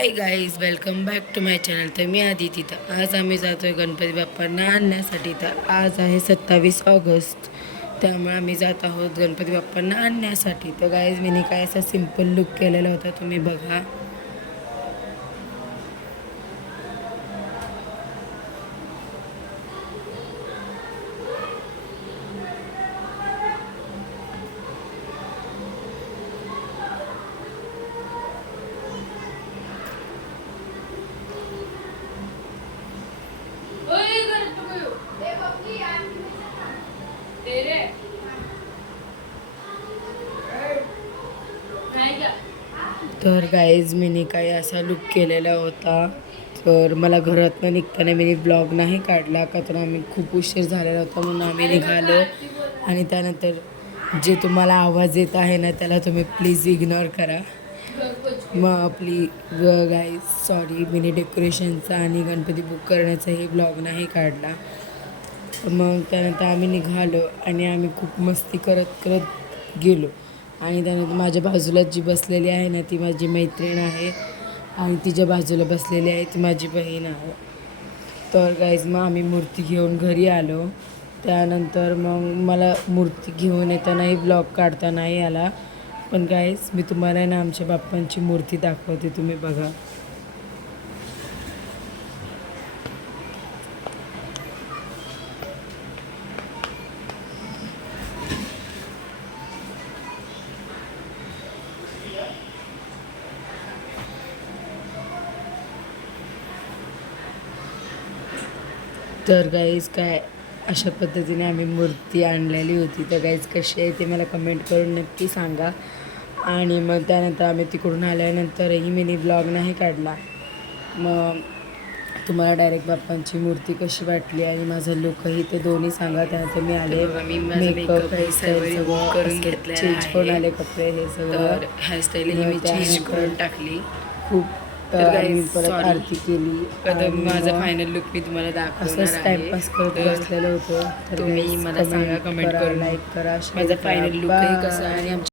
Hi guys welcome back to my channel तर मी आधी तिथं आज आम्ही जातो आहे गणपती बाप्पांना आणण्यासाठी. तर आज आहे सत्तावीस ऑगस्ट. त्यामुळे आम्ही जात आहोत गणपती बाप्पांना आणण्यासाठी. तर गाईज मी काय असा सिंपल लुक केलेला होता तुम्ही बघा. तर गाईज मी काय असा लुक केलेला होता. तर मला घरातनं निघताना मी ब्लॉग नाही काढला का तर आम्ही खूप उशीर झालेला होता म्हणून आम्ही निघालो. आणि त्यानंतर जे तुम्हाला आवाज येत आहे ना त्याला तुम्ही प्लीज इग्नोर करा. मग आपली गाईज सॉरी मिनी डेकोरेशनचा आणि गणपती बुक करण्याचाही ब्लॉग नाही काढला. मग त्यानंतर आम्ही निघालो आणि आम्ही खूप मस्ती करत करत गेलो. आणि त्यानंतर माझ्या बाजूला जी बसलेली आहे ना ती माझी मैत्रीण आहे. आणि तिच्या बाजूला बसलेली आहे ती माझी बहीण आहे. तर गाईज मग आम्ही मूर्ती घेऊन घरी आलो. त्यानंतर मग मला मूर्ती घेऊन येतानाही ब्लॉग काढता नाही आला. पण गाईज मी तुम्हाला ना आमच्या बाप्पांची मूर्ती दाखवते तुम्ही बघा. तर गाईज काय अशा पद्धतीने आम्ही मूर्ती आणलेली होती. तर गाईज कशी आहे ते मला कमेंट करून नक्की सांगा. आणि मग त्यानंतर आम्ही तिकडून आल्यानंतरही मी ब्लॉग नाही काढला. मग तुम्हाला डायरेक्ट बाप्पांची मूर्ती कशी वाटली आणि माझा लुकही ते दोन्ही सांगा. त्यानंतर मी आले. मी माझं makeup हे सर्व remove करून घेतलेलं चेंज करून. आले कपडे हे सगळं. हेअरस्टाईल ही मी चेंज त्यानंतर करून टाकली. खूप तर आम्ही परत. आरती केली आता आणि माझा फायनल लुक मी तुम्हाला दाखवणार आहे टाइमपास करत तर बसलेलं होतं तर तुम्ही मला सांगा करा करून. लाईक करा माझा. फायनल. कसा आहे आणि